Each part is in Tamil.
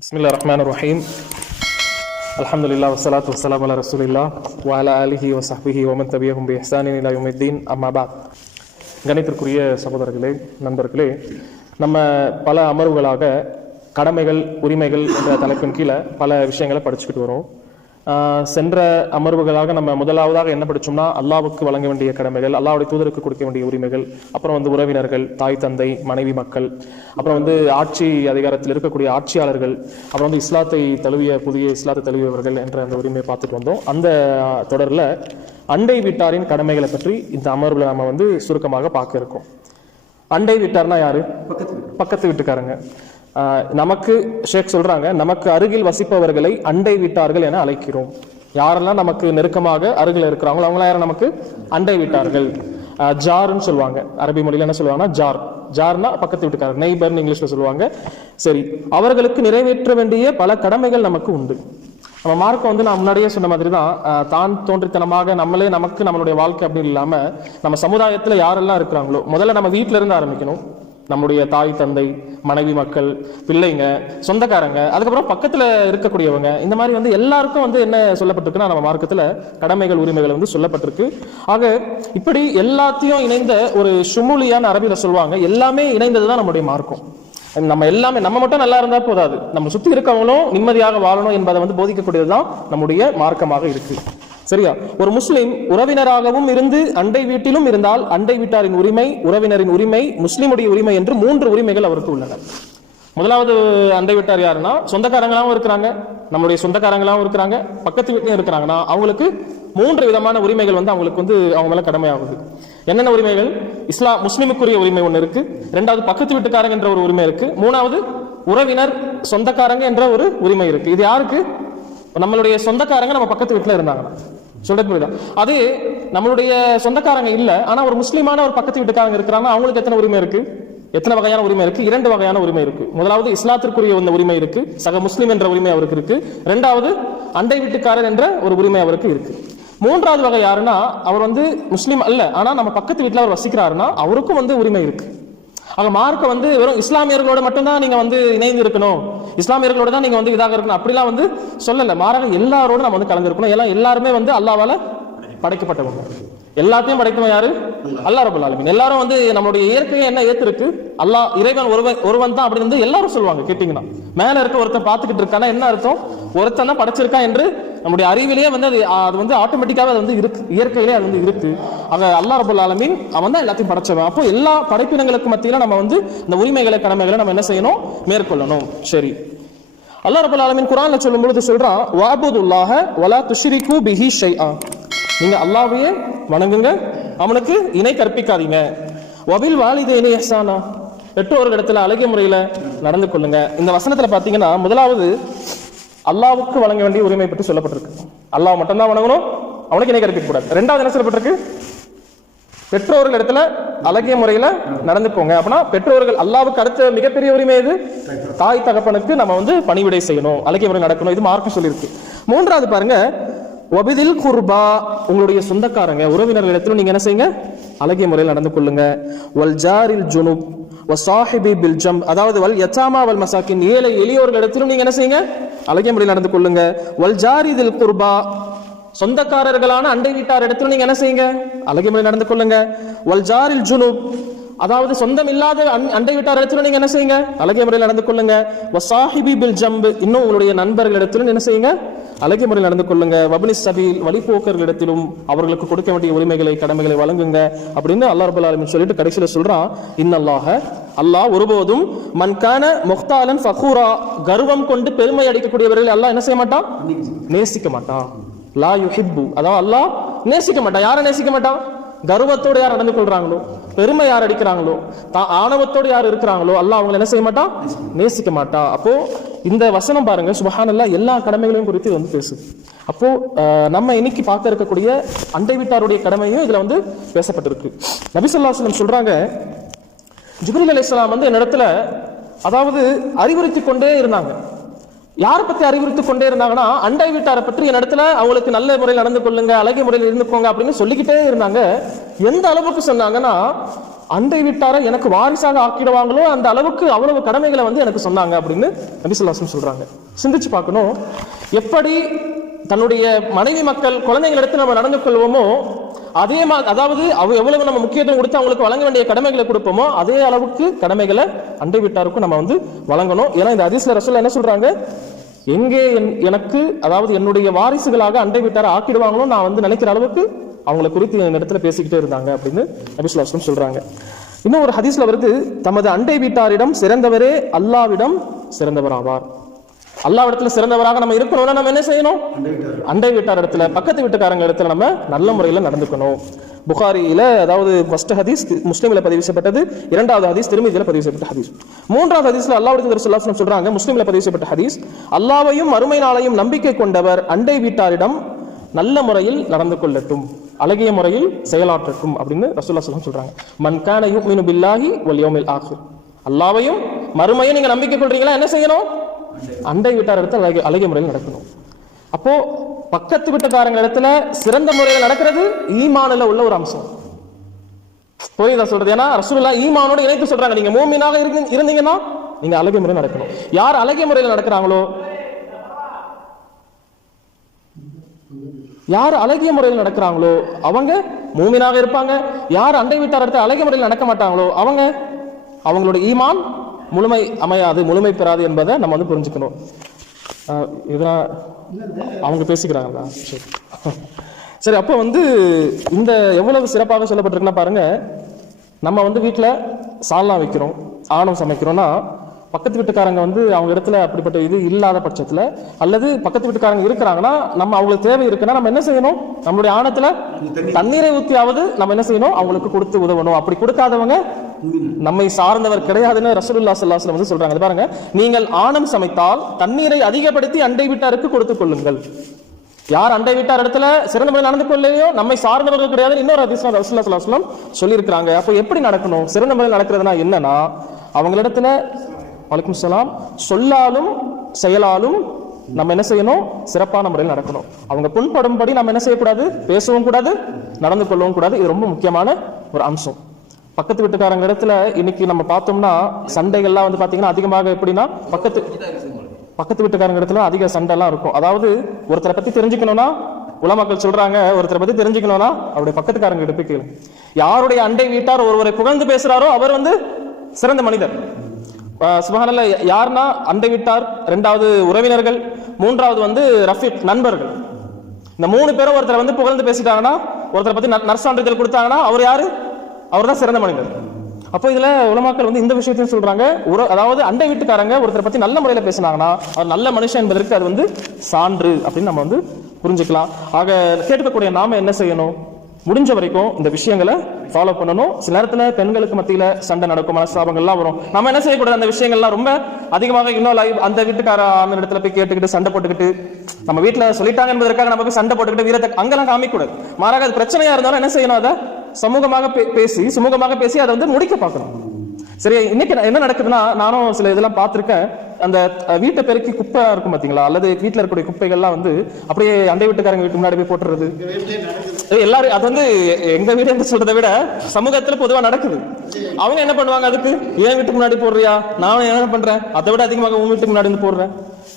பிஸ்மில்லாஹிர் ரஹ்மானிர் ரஹீம். அல்ஹம்துலில்லாஹ் வஸ்ஸலாத்து வஸ்ஸலாமு அலா ரசூலில்லாஹ் வ அலா ஆலிஹி வ ஸஹ்பிஹி வ மன் தபியஹும் பி இஹ்சானின் இலா யௌமித்தீன். அம்மா பஅத். கணித்திற்குரிய சகோதரர்களே, நண்பர்களே, நம்ம பல அமர்வுகளாக கடமைகள் உரிமைகள் என்ற தலைப்பின் கீழே பல விஷயங்களை படிச்சுக்கிட்டு வரோம். சென்ற அமர்வுகளாக நம்ம முதலாவதாக என்ன படிச்சோம்னா, அல்லாஹ்வுக்கு வழங்க வேண்டிய கடமைகள், அல்லாஹ்வுடைய தூதருக்கு கொடுக்க வேண்டிய உரிமைகள், அப்புறம் உறவினர்கள், தாய் தந்தை, மனைவி மக்கள், அப்புறம் ஆட்சி அதிகாரத்தில் இருக்கக்கூடிய ஆட்சியாளர்கள், அப்புறம் இஸ்லாத்தை தழுவிய இஸ்லாத்தை தழுவியவர்கள் என்ற அந்த உரிமையை பார்த்துட்டு வந்தோம். அந்த தொடரில் அண்டை வீட்டாரின் கடமைகளை பற்றி இந்த அமர்வுல நம்ம சுருக்கமாக பார்க்க இருக்கோம். அண்டை வீட்டார்னா யாரு? பக்கத்து வீட்டுக்காரங்க. நமக்கு ஷேக் சொல்றாங்க, நமக்கு அருகில் வசிப்பவர்களை அண்டை வீட்டார்கள் என அழைக்கிறோம். யாரெல்லாம் நமக்கு நெருக்கமாக அருகில் இருக்கிறாங்களோ அவங்களா யாரும் நமக்கு அண்டை வீட்டார்கள். ஜார்ன்னு சொல்லுவாங்க, அரபி மொழியில என்ன சொல்லுவாங்கன்னா ஜார். ஜார்னா பக்கத்து வீட்டுக்காரர், நெய்பர்னு இங்கிலீஷ்ல சொல்லுவாங்க. சரி, அவர்களுக்கு நிறைவேற்ற வேண்டிய பல கடமைகள் நமக்கு உண்டு. நம்ம மார்க்கம் நான் முன்னாடியே சொன்ன மாதிரி தான் தோன்றித்தனமாக நமக்கு நம்மளுடைய வாழ்க்கை அப்படின்னு இல்லாம நம்ம சமுதாயத்துல யாரெல்லாம் இருக்கிறாங்களோ முதல்ல நம்ம வீட்டில இருந்து ஆரம்பிக்கணும். நம்முடைய தாய் தந்தை, மனைவி மக்கள், பிள்ளைங்க, சொந்தக்காரங்க, அதுக்கப்புறம் பக்கத்துல இருக்கக்கூடியவங்க, இந்த மாதிரி எல்லாருக்கும் என்ன சொல்லப்பட்டிருக்குன்னா, நம்ம மார்க்கத்துல கடமைகள் உரிமைகள் சொல்லப்பட்டிருக்கு. ஆக இப்படி எல்லாத்தையும் இணைந்த ஒரு ஷுமூலியான அரபியில சொல்லுவாங்க, எல்லாமே இணைந்ததுதான் நம்முடைய மார்க்கம். நம்ம எல்லாமே, நம்ம மட்டும் நல்லா இருந்தா போதாது, நம்ம சுத்தி இருக்கவங்களும் நிம்மதியாக வாழணும் என்பதை போதிக்கக்கூடியதுதான் நம்முடைய மார்க்கமாக இருக்கு. சரியா? ஒரு முஸ்லிம் உறவினராகவும் இருந்து அண்டை வீட்டிலும் இருந்தால் அண்டை வீட்டாரின் உரிமை, உறவினரின் உரிமை, முஸ்லிமுடைய உரிமை என்று 3 உரிமைகள் அவருக்கு உள்ளன. முதலாவது அண்டை வீட்டார் யாருன்னா, சொந்தக்காரங்களாவும் இருக்கிறாங்க, நம்மளுடைய சொந்தக்காரங்களாவும் இருக்கிறாங்க, பக்கத்து வீட்லயும் இருக்கிறாங்கன்னா அவங்களுக்கு 3 விதமான உரிமைகள் அவங்களுக்கு அவங்க மேல கடமையாகுது. என்னென்ன உரிமைகள்? முஸ்லிமுக்குரிய உரிமை ஒண்ணு இருக்கு, 2வது பக்கத்து வீட்டுக்காரங்க என்ற ஒரு உரிமை இருக்கு, 3வது உறவினர் சொந்தக்காரங்க என்ற ஒரு உரிமை இருக்கு. இது யாருக்கு? நம்மளுடைய சொந்தக்காரங்க நம்ம பக்கத்து வீட்டுல இருந்தாங்கன்னா சொல்றது புரியுதா? அது நம்மளுடைய சொந்தக்காரங்க இல்ல, ஆனா ஒரு முஸ்லிமான ஒரு பக்கத்து வீட்டுக்காரங்க இருக்கிறாங்க, அவங்களுக்கு எத்தனை உரிமை இருக்கு? எத்தனை வகையான உரிமை இருக்கு? 2 வகையான உரிமை இருக்கு. முதலாவது இஸ்லாத்திற்குரிய உரிமை இருக்கு, சக முஸ்லிம் என்ற உரிமை அவருக்கு இருக்கு. 2வது அண்டை வீட்டுக்காரர் என்ற ஒரு உரிமை அவருக்கு இருக்கு. 3வது வகை யாருன்னா, அவர் முஸ்லிம் அல்ல, ஆனா நம்ம பக்கத்து வீட்டுல அவர் வசிக்கிறாருன்னா அவருக்கும் உரிமை இருக்கு. ஆக மார்க்க வெறும் இஸ்லாமியர்களோட மட்டும்தான் நீங்க இணைந்து இருக்கணும், இஸ்லாமியர்களோட தான் நீங்க இதாக இருக்கணும் அப்படிலாம் சொல்லல. மாறாக எல்லாரோட நம்ம கலந்துருக்கணும். எல்லாருமே அல்லாஹ்வால படைக்கப்பட்டவங்க. எல்லாத்தையும் படைக்கணும் யாரு? அல்லாஹ் ரப்பல் ஆலமீன். எல்லாரும் நம்மளுடைய இயற்கையை என்ன ஏத்திருக்கு? அல்லாஹ் இறைவன் ஒருவன் தான் அப்படின்னு எல்லாரும் சொல்லுவாங்க. கேட்டீங்கன்னா மேல இருக்க ஒருத்தன் பார்த்துக்கிட்டு இருக்கானா என்ன அர்த்தம்? ஒருத்தன் தான் படைச்சிருக்கான் என்று நம்முடைய அறிவிலேயே அது ஆட்டோமேட்டிக்காவே அது இருக்கு, இயற்கையிலே அது இருக்கு. ஆக அல்லாஹ் ரப்பல் ஆலமீன் அவன் தான் எல்லாத்தையும் படைச்சவன். அப்போ எல்லா படைப்பினங்களுக்கு மத்தியில நம்ம இந்த உரிமைகளை கடமைகளை நம்ம என்ன செய்யணும்? மேற்கொள்ளணும். சரி, அல்லாஹ் ரப்பல் ஆலமீன் குர்ஆன்ல சொல்லும் பொழுது சொல்றான், வஅபுதுல்லாஹ வலா துஷ்ரிகு பிஹி ஷைஆ, நீங்க அல்லாஹ்வையே வணங்குங்க, அவனுக்கு இணை கற்பிக்காதீங்க. வபில் வாலிதைனி இஹ்சானா, பெற்றோர்களிடத்துல அழகிய முறையில நடந்து கொள்ளுங்க. இந்த வசனத்துல பாத்தீங்கன்னா முதலாவது அல்லாஹ்வுக்கு வழங்க வேண்டிய உரிமை பற்றி சொல்லப்பட்டிருக்கு. அல்லாஹ் மட்டும்தான் வணங்கணும், அவனுக்கு இணை கற்பிக்க கூடாது. 2வது என்ன சொல்லப்பட்டிருக்கு? பெற்றோர்கள் இடத்துல அழகிய முறையில நடந்துக்கோங்க. அப்படின்னா பெற்றோர்கள் அல்லாஹ்வுக்கு அடுத்த மிகப்பெரிய உரிமை எது? தாய் தகப்பனுக்கு நம்ம பணிவிடை செய்யணும், அழகிய முறை நடக்கணும். இது மார்க்கம் சொல்லியிருக்கு. 3வது பாருங்க, வபிதில் குர்பா, உங்களுடைய சொந்தக்காரங்க உறவினர்கள் இடத்துல நீங்க என்ன செய்யுங்க? அழகிய முறையில் நடந்து கொள்ளுங்க. வல் ஜாரில் ஜுனுப் வசாஹிபி பில் ஜம், அதாவது வல் யதாமா வல் மசாக்கின், ஏழை எளியோர்கள் இடத்திலும் நீங்க என்ன செய்யுங்க? அழகிய முறையில் நடந்து கொள்ளுங்க. வல் ஜாரிதில் குர்பா, சொந்தக்காரர்களான அண்டை வீட்டார் இடத்துல நீங்க என்ன செய்யுங்க? அழகிய முறையில் நடந்து கொள்ளுங்க. வல் ஜாரில் ஜுனுப், அதாவது சொந்தம் இல்லாத அண்டை வீட்டார் இடத்துல நீங்க என்ன செய்யுங்க? அழகிய முறையில் நடந்து கொள்ளுங்க. வசாஹிபி பில் ஜம்ப், இன்னும் உங்களுடைய நண்பர்கள் இடத்திலும் என்ன செய்யுங்க? அழகிய முறையில் நடந்து கொள்ளுங்க. வப்னி சபீல், வழிபோக்கர்களிடத்திலும் அவர்களுக்கு கொடுக்க வேண்டிய உரிமைகளை கடமைகளை வழங்குங்க அப்படின்னு அல்லாஹ் ரப்பல் ஆலமீன் சொல்லிட்டு கடைசியில சொல்றான், இன்னல்லாஹ, அல்லாஹ் ஒருபோதும் மன்கான முக்தாலன் ஃபகூரா, கர்வம் கொண்டு பெருமை அடிக்கக்கூடியவர்கள் அல்லாஹ் என்ன செய்ய மாட்டான்? நேசிக்க மாட்டான். லா யுஹிப்பு, அதாவது அல்லாஹ் நேசிக்க மாட்டான். யாரை நேசிக்க மாட்டான்? கர்வத்தோடு யார் நடந்து கொள்றாங்களோ, பெருமை யார் அடிக்கிறாங்களோ, ஆணவத்தோடு யார் இருக்கிறாங்களோ அல்லாஹ் அவங்களை என்ன செய்ய மாட்டான்? நேசிக்க மாட்டா. அப்போ இந்த வசனம் பாருங்க, சுப்ஹானல்லாஹ், எல்லா கடமைகளையும் குறித்து பேசுது. அப்போ நம்ம இன்னைக்கு பார்க்க இருக்கக்கூடிய அண்டை வீட்டாருடைய கடமையும் இதுல பேசப்பட்டிருக்கு. நபி ஸல்லல்லாஹு அலைஹி வஸல்லம் சொல்றாங்க, ஜிப்ரீல் அலைஹிஸ்ஸலாம் என்னிடத்துல அதாவது அறிவுறுத்தி கொண்டே இருந்தாங்க. யாரை பத்தி அறிவுறுத்தி கொண்டே இருந்தாங்கன்னா, அண்டை வீட்டாரை பற்றி என் இடத்துல அவங்களுக்கு நல்ல முறையில் நடந்து கொள்ளுங்க, அழகிய முறையில் இருந்துக்கோங்க அப்படின்னு சொல்லிக்கிட்டே இருந்தாங்க. எந்த அளவுக்கு சொன்னாங்கன்னா, அண்டை வீட்டாரை எனக்கு வாரிசாக ஆக்கிடுவாங்களோ அந்த அளவுக்கு அவ்வளவு கடமைகளை வந்து எனக்கு சொன்னாங்க அப்படின்னு நபி ஸல்லல்லாஹு அலைஹி வஸல்லம் சொல்றாங்க. சிந்திச்சு பார்க்கணும், எப்படி தன்னுடைய மனைவி மக்கள் குழந்தைகளிடத்தில் நம்ம நடந்து கொள்வோமோ அதே அதாவது எவ்வளவு நம்ம முக்கியத்துவம் கொடுத்து அவங்களுக்கு வழங்க வேண்டிய கடமைகளை கொடுப்போமோ அதே அளவுக்கு கடமைகளை அண்டை வீட்டாருக்கும் நம்ம வந்து வழங்கணும். ஏன்னா இந்த ஹதீஸ்ல ரசூலுல்லாஹ் என்ன சொல்றாங்க, எங்கே எனக்கு அதாவது என்னுடைய வாரிசுகளாக அண்டை வீட்டாரை ஆக்கிடுவாங்களோ நான் வந்து நினைக்கிற அளவுக்கு அவங்களை குறித்து இந்த இடத்துல பேசிக்கிட்டே இருந்தாங்க அப்படின்னு நபி ஸல்லல்லாஹு அலைஹி வஸல்லம் சொல்றாங்க. இன்னும் ஒரு ஹதீஸ்ல வருது, தமது அண்டை வீட்டாரிடம் சிறந்தவரே அல்லாஹ்விடம் சிறந்தவர் ஆவார். அல்லாஹ்விடத்துல சிறந்தவராக நம்ம இருக்கணும்னா நம்ம என்ன செய்யணும்? அண்டை வீட்டார் இடத்துல, பக்கத்து வீட்டுக்காரங்க இடத்துல நம்ம நல்ல முறையில் நடந்துக்கணும். புகாரியில அதாவது ஃபர்ஸ்ட் ஹதீஸ் முஸ்லிம்ல பதிவு செய்யப்பட்டது, இரண்டாவது ஹதீஸ் திருமிதியில பதிவு செய்யப்பட்ட ஹதீஸ். மூன்றாவது ஹதீஸ்ல அல்லாஹ்வுடைய தூதர் ஸல்லல்லாஹு அலைஹி வஸல்லம் சொல்றாங்க, முஸ்லிம்ல பதிவு செய்யப்பட்ட ஹதீஸ், அல்லாஹ்வையும் மறுமை நாளையும் நம்பிக்கை கொண்டவர் அண்டை வீட்டாரிடம் நல்ல முறையில் நடந்து கொள்ளட்டும், அழகிய முறையில் செயலாற்றட்டும் அப்படின்னு ரசூலுல்லாஹி ஸல்லல்லாஹு அலைஹி வஸல்லம் சொல்றாங்க. மன் கான யுமினு பில்லாஹி வல் யௌமில் ஆகிர், அல்லாஹ்வையும் மறுமையை நீங்க நம்பிக்கை கொள்றீங்களா என்ன செய்யணும்? அண்டை வீட்டார் இடத்துல அழகிய முறையில் நடக்கணும். அப்போ பக்கத்து வீட்டுக்காரங்க இடத்துல சிறந்த முறையில் நடக்கிறது ஈமான்ல உள்ள ஒரு அம்சம். புரியுதா சொல்றது? ஏன்னா ரசூலுல்லாஹ் ஈமானோட இணைத்து சொல்றாங்க, நீங்க மூமினாக இருந்தீங்கன்னா நீங்க அழகிய முறையில் நடக்கணும். யார் அழகிய முறையில் நடக்கிறாங்களோ, யார் அழகிய முறையில் நடக்கிறாங்களோ அவங்க மூமினாக இருப்பாங்க. யார் அண்டை வீட்டார் இடத்துல அழகிய முறையில் நடக்க மாட்டாங்களோ அவங்களோட ஈமான் முழுமை அமையாது, முழுமை பெறாது என்பதை நம்ம வந்து புரிஞ்சுக்கணும். இதெல்லாம் அவங்க பேசிக்கிறாங்களா? சரி, அப்போ வந்து இந்த எவ்வளவு சிறப்பாக சொல்லப்பட்டிருக்குன்னா பாருங்க, நம்ம வந்து வீட்டில் சால்னா வைக்கிறோம், ஆணவம் சமைக்கிறோம்னா பக்கத்து வீட்டுக்காரங்க வந்து அவங்க இடத்துல அப்படிப்பட்ட இது இல்லாத பட்சத்தில், அல்லது பக்கத்து வீட்டுக்காரங்க இருக்கிறாங்கன்னா நம்ம அவங்களுக்கு தேவை இருக்குன்னா நம்ம என்ன செய்யணும்? நம்மளுடைய ஆணத்துல தண்ணீரை ஊற்றியாவது நம்ம என்ன செய்யணும்? அவங்களுக்கு கொடுத்து உதவணும். அப்படி கொடுக்காதவங்க நம்மை சார்ந்தவர் கிடையாதுன்னு ரசூலுல்லாஹி ஸல்லல்லாஹு அலைஹி வஸல்லம் வந்து சொல்றாங்க. பாருங்க, நீங்கள் ஆணம் சமைத்தால் தண்ணீரை அதிகப்படுத்தி அண்டை வீட்டாருக்கு கொடுத்துக் கொள்ளுங்கள். யார் அண்டை வீட்டார் இடத்துல சிறந்த முறையில் நடந்து கொள்ளையோ நம்மை சார்ந்தவர்கள் கிடையாது. இன்னொரு ஹதீஸ்ல ரசூலுல்லாஹி ஸல்லல்லாஹு அலைஹி வஸல்லம் சொல்லியிருக்கிறாங்க. அப்போ எப்படி நடக்கணும்? சிறந்த முறையில் நடக்கிறதுனா என்னன்னா, அவங்களிடத்துல வலைக்கும் சலாம் சொல்லாலும் செயலாலும் நம்ம என்ன செய்யணும்? சிறப்பான முறையில் நடக்கணும். அவங்க புண்படும்படி நம்ம என்ன செய்யக்கூடாது? பேசவும் கூடாது, நடந்து கொள்ளவும் கூடாது. இது ரொம்ப முக்கியமான ஒரு அம்சம். பக்கத்து வீட்டுக்காரங்க இடத்துல இன்னைக்கு நம்ம பார்த்தோம்னா சண்டைகள்லாம் வந்து பாத்தீங்கன்னா அதிகமாக எப்படின்னா பக்கத்து வீட்டுக்காரங்க இடத்துல அதிக சண்டைலாம் இருக்கும். அதாவது ஒருத்தரை பத்தி தெரிஞ்சுக்கணும்னா, உலமாக்கள் சொல்றாங்க, ஒருத்தரை பத்தி தெரிஞ்சுக்கணும்னா அவருடைய பக்கத்துக்காரங்க கிட்ட போய் கேளு. யாருடைய அண்டை வீட்டார் ஒருவரை புகழ்ந்து பேசுறாரோ அவர் வந்து சிறந்த மனிதர். சுபஹானல்லாஹ், யாருன்னா அண்டை வீட்டார், இரண்டாவது உறவினர்கள், மூன்றாவது வந்து ரஃபீக் நண்பர்கள். இந்த மூணு பேரும் ஒருத்தரை வந்து புகழ்ந்து பேசிட்டாங்கன்னா, ஒருத்தரை பத்தி நற்சான்றிதழ் கொடுத்தாங்கன்னா அவர் யாரு? அவர் தான் சிறந்த மனிதர். அப்போ இதுல உலமாக்கள் வந்து இந்த விஷயத்தையும் சொல்றாங்க, அதாவது அண்டை வீட்டுக்காரங்க ஒருத்தரை பத்தி நல்ல முறையில பேசினாங்கன்னா அவர் நல்ல மனுஷன் என்பதற்கு அது வந்து சான்று அப்படின்னு நம்ம வந்து புரிஞ்சுக்கலாம். ஆக கேட்கக்கூடிய நாம என்ன செய்யணும்? முடிஞ்ச வரைக்கும் இந்த விஷயங்களை ஃபாலோ பண்ணணும். சில நேரத்துல பெண்களுக்கு மத்தியில சண்டை நடக்கும், மனஸ்தாபங்கள்லாம் வரும். நம்ம என்ன செய்யக்கூடாது? அந்த விஷயங்கள்லாம் ரொம்ப அதிகமாக இன்னும் அந்த வீட்டுக்கார ஆண் இடத்துல போய் கேட்டுக்கிட்டு சண்டை போட்டுக்கிட்டு நம்ம வீட்டுல சொல்லிட்டாங்க என்பதற்காக நம்ம போய் சண்டை போட்டுக்கிட்டு வீரத்தை அங்கெல்லாம் காமிக்கூடாது. மாறாக அது பிரச்சனையா இருந்தாலும் என்ன செய்யணும்? அதை சுமூகமாக பேசி அதை வந்து முடிக்க பார்க்கணும். சரி, இன்னைக்கு என்ன நடக்குதுன்னா, நானும் சில இதெல்லாம் பார்த்திருக்கேன். அந்த வீட்டை பெருக்கி குப்பை இருக்கும் பாத்தீங்களா, அல்லது வீட்டுல இருக்கக்கூடிய குப்பைகள்லாம் வந்து அப்படியே அண்டை வீட்டுக்காரங்க வீட்டு முன்னாடி போய் போட்டுறது. எல்லாரும் அது வந்து எங்க வீடு என்று சொல்றதை விட சமூகத்துல பொதுவா நடக்குது. அவங்க என்ன பண்ணுவாங்க? அதுக்கு என் வீட்டுக்கு முன்னாடி போடுறியா, நானும் என்ன பண்றேன், அதை விட அதிகமாக உன் வீட்டுக்கு முன்னாடி வந்து போடுறேன்.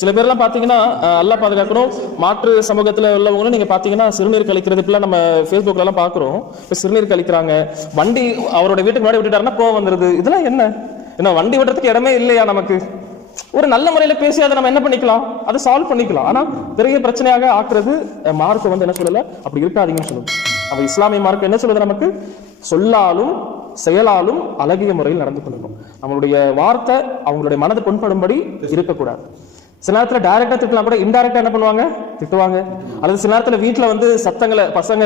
சில பேர்லாம் பாத்தீங்கன்னா, அல்லாஹ் பாதுகாக்கணும், மாற்று சமூகத்துல உள்ளவங்களும் நீங்க பாத்தீங்கன்னா சிறுநீர் கழிக்கிறது இப்பெல்லாம் நம்ம ஃபேஸ்புக்ல எல்லாம் பாக்குறோம். இப்ப சிறுநீர் கழிக்கிறாங்க, வண்டி அவரோட வீட்டுக்கு முன்னாடி விட்டுட்டாருன்னா கோவம் வந்துருது. இதெல்லாம் என்ன வண்டி விடுறதுக்கு இடமே இல்லையா? நமக்கு ஒரு நல்ல முறையில பேசி அதை நம்ம என்ன பண்ணிக்கலாம்? அதை சால்வ் பண்ணிக்கலாம். ஆனா பெரிய பிரச்சனையாக ஆக்குறது மார்க்க வந்து என்ன சொல்லல, அப்படி இருக்காதீங்கன்னு சொல்லுது. அப்ப இஸ்லாமிய மார்க்கம் என்ன சொல்லுது? நமக்கு சொல்லாலும் செயலாலும் அழகிய முறையில் நடந்து கொள்ளணும். நம்மளுடைய வார்த்தை அவங்களுடைய மனதை புண்படும்படி இருக்கக்கூடாது. சில நேரத்தில் டைரக்டா திட்டலாம் கூட, இன்டைரக்டா என்ன பண்ணுவாங்க? திட்டுவாங்க. அல்லது சில நேரத்தில் வீட்டில் வந்து சத்தங்களை பசங்க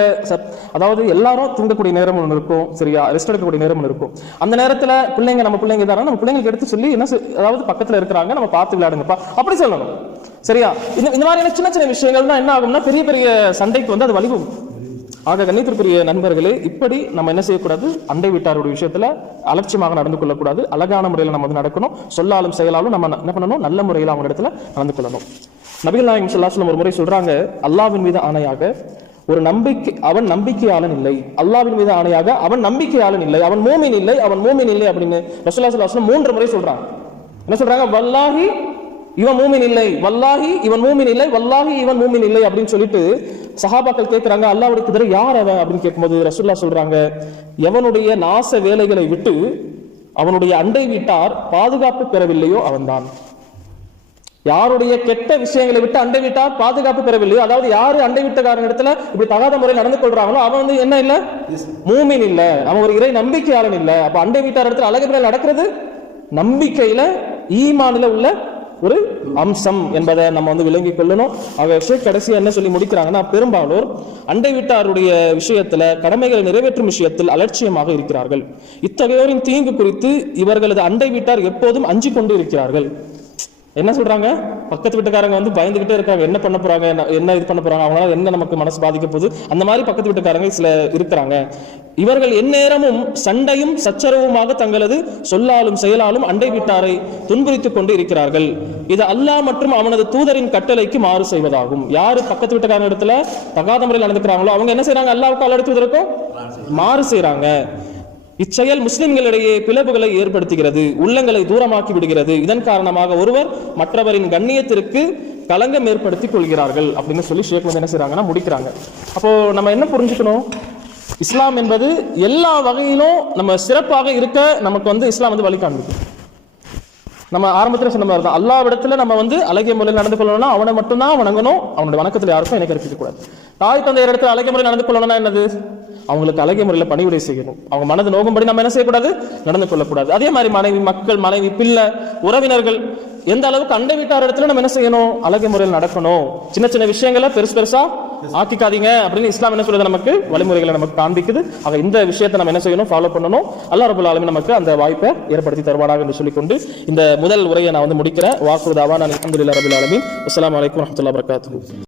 அதாவது எல்லாரும் தூங்கக்கூடிய நேரம் ஒன்று இருக்கும், சரியா, ரெஸ்ட் எடுக்கக்கூடிய நேரம் ஒன்று இருக்கும். அந்த நேரத்தில் பிள்ளைங்க நம்ம பிள்ளைங்க தானே, நம்ம பிள்ளைங்களுக்கு எடுத்து சொல்லி என்ன, அதாவது பக்கத்தில் இருக்கிறாங்க, நம்ம பார்த்து விளையாடுங்கப்பா அப்படி சொல்லணும், சரியா. இந்த மாதிரியான சின்ன சின்ன விஷயங்கள் தான் என்ன ஆகும்னா பெரிய பெரிய சண்டைக்கு வந்து அது வழிவகுக்கும். ஆக கண்ணியத்திற்குரிய நண்பர்களே, இப்படி நம்ம என்ன செய்யக்கூடாது, அண்டை வீட்டாருடைய விஷயத்துல அலட்சியமாக நடந்து கொள்ளக்கூடாது. அழகான முறையில் நம்ம வந்து நடக்கணும். சொல்லாலும் செயலாலும் நம்ம என்ன பண்ணணும், நல்ல முறையில் அவங்க இடத்துல நடந்து கொள்ளணும். நபிகள் நாயகம் ஸல்லல்லாஹு அலைஹி வஸல்லம் ஒரு முறை சொல்றாங்க, அல்லாஹ்வின் மீது ஆணையாக ஒரு அவன் நம்பிக்கையாளன் இல்லை, அல்லாஹ்வின் மீது ஆணையாக அவன் நம்பிக்கையாளன் இல்லை, அவன் மூமின் இல்லை, அவன் மூமின் இல்லை அப்படின்னு ரசூலுல்லாஹி ஸல்லல்லாஹு அலைஹி வஸல்லம் 3 முறை சொல்றாங்க. என்ன சொல்றாங்க? வல்லாஹி இவன் மூமின் இல்லை, வல்லாஹி இவன் மூமின் இல்லை, வல்லாஹி இவன் மூமின் இல்லை அப்படின்னு சொல்லிட்டு சஹாபாக்கள் கேட்கிறாங்க, அல்லாஹ்வுடைய தூதரே யார் அவன் அப்படின்னு கேட்கும்போது ரசூலுல்லாஹ் சொல்றாங்க, எவனுடைய நாச வேலைகளை விட்டு அவனுடைய அண்டை வீட்டார் பாதுகாப்பு பெறவில்லையோ அவன்தான். யாருடைய கெட்ட விஷயங்களை விட்டு அண்டை வீட்டார் பாதுகாப்பு பெறவில்லையோ, அதாவது யாரு அண்டை வீட்டுக்காரன் இடத்துல இப்படி தகாத முறையில் நடந்து கொள்றாங்களோ அவன் வந்து என்ன இல்ல, மூமின் இல்ல, அவன் ஒரு இறை நம்பிக்கையாளன் இல்ல. அப்ப அண்டை வீட்டார் இடத்துல அழகு முறையில் நடக்கிறது நம்பிக்கையில ஈமானில உள்ள ஒரு அம்சம் என்பதை நம்ம வந்து விளங்கி கொள்ளணும். கடைசியா என்ன சொல்லி முடிக்கிறாங்கன்னா, பெரும்பாலோர் அண்டை வீட்டாருடைய விஷயத்துல கடமைகளை நிறைவேற்றும் விஷயத்தில் அலட்சியமாக இருக்கிறார்கள். இத்தகையோரின் தீங்கு குறித்து இவர்களது அண்டை வீட்டார் எப்போதும் அஞ்சி கொண்டு இருக்கிறார்கள். என்ன சொல்றாங்க, பக்கத்து வீட்டுக்காரங்க வந்து பயந்துகிட்டே இருக்காங்க, என்ன பண்ண போறாங்க, என்ன இது பண்ண போறாங்க, அவங்களால என்ன நமக்கு மனசு பாதிக்க போகுது, அந்த மாதிரி பக்கத்து வீட்டுக்காரங்க சில இருக்கிறாங்க. இவர்கள் எந்நேரமும் சண்டையும் சச்சரவுமாக தங்களது சொல்லாலும் செயலாலும் அண்டை வீட்டாரை துன்புறுத்திக் கொண்டு இருக்கிறார்கள். இது அல்லாஹ் மற்றும் அவனது தூதரின் கட்டளைக்கு மாறு செய்வதாகும். யாரு பக்கத்து வீட்டுக்காரங்க இடத்துல தகாத முறையில் நடந்துக்கிறாங்களோ அவங்க என்ன செய்யறாங்க, அல்லாஹ்வுக்கு அல்லாஹ்வுடைய தூதருக்கும் மாறு செய்யறாங்க. இச்செயல் முஸ்லிம்களிடையே பிளவுகளை ஏற்படுத்துகிறது, உள்ளங்களை தூரமாக்கி விடுகிறது. இதன் காரணமாக ஒருவர் மற்றவரின் கண்ணியத்திற்கு களங்கம் ஏற்படுத்திக் கொள்கிறார்கள் அப்படின்னு சொல்லி ஷேக் வந்து என்ன செய்யறாங்கன்னா முடிக்கிறாங்க. அப்போ நம்ம என்ன புரிஞ்சுக்கணும், இஸ்லாம் என்பது எல்லா வகையிலும் நம்ம சிறப்பாக இருக்க நமக்கு வந்து இஸ்லாம் வந்து வழி காண்பிக்கும். நம்ம ஆரம்பத்தில் சொன்ன மாதிரி தான், அல்லாஹ்விடத்துல நம்ம வந்து அழகிய முறையில் நடந்து கொள்ளணும்னா அவனை மட்டும்தான் வணங்கணும், அவனுடைய வணக்கத்தில் யாருக்கும் எனக்கு கற்பிக்க கூடாது. தாய் தந்தையர் இடத்துல அழகிய முறையில் நடந்து கொள்ளணும்னா என்னது, அவங்களுக்கு அழகிய முறையில் பணிவிடை செய்யணும். அவங்க மனது நோகும்படி நம்ம என்ன செய்யக்கூடாது, நடந்து கொள்ளக்கூடாது. அதே மாதிரி மனைவி மக்கள், மனைவி பிள்ளை உறவினர்கள் எந்த அளவுக்கு அண்டை வீட்டார் இடத்துல நம்ம என்ன செய்யணும், அழகிய முறையில் நடக்கணும். சின்ன சின்ன விஷயங்களை பெருசா ஆக்கிக்காதீங்க அப்படின்னு இஸ்லாம் என்ன சொல்றது, நமக்கு வழிமுறைகளை நமக்கு காண்பிக்குது. ஆக இந்த விஷயத்தை நம்ம என்ன செய்யணும், ஃபாலோ பண்ணணும். அல்லாஹ் ரப்பல் ஆலமீன் நமக்கு அந்த வாய்ப்பை ஏற்படுத்தி தருவானாக என்று சொல்லிக்கொண்டு இந்த முதல் உரையை நான் வந்து முடிக்கிறேன். வாக்குறு தாவானா அல்ஹம்துலில்லாஹி ரப்பில் ஆலமீன். அஸ்ஸலாமு அலைக்கும் வரஹ்மத்துல்லாஹி வபரகாத்துஹு.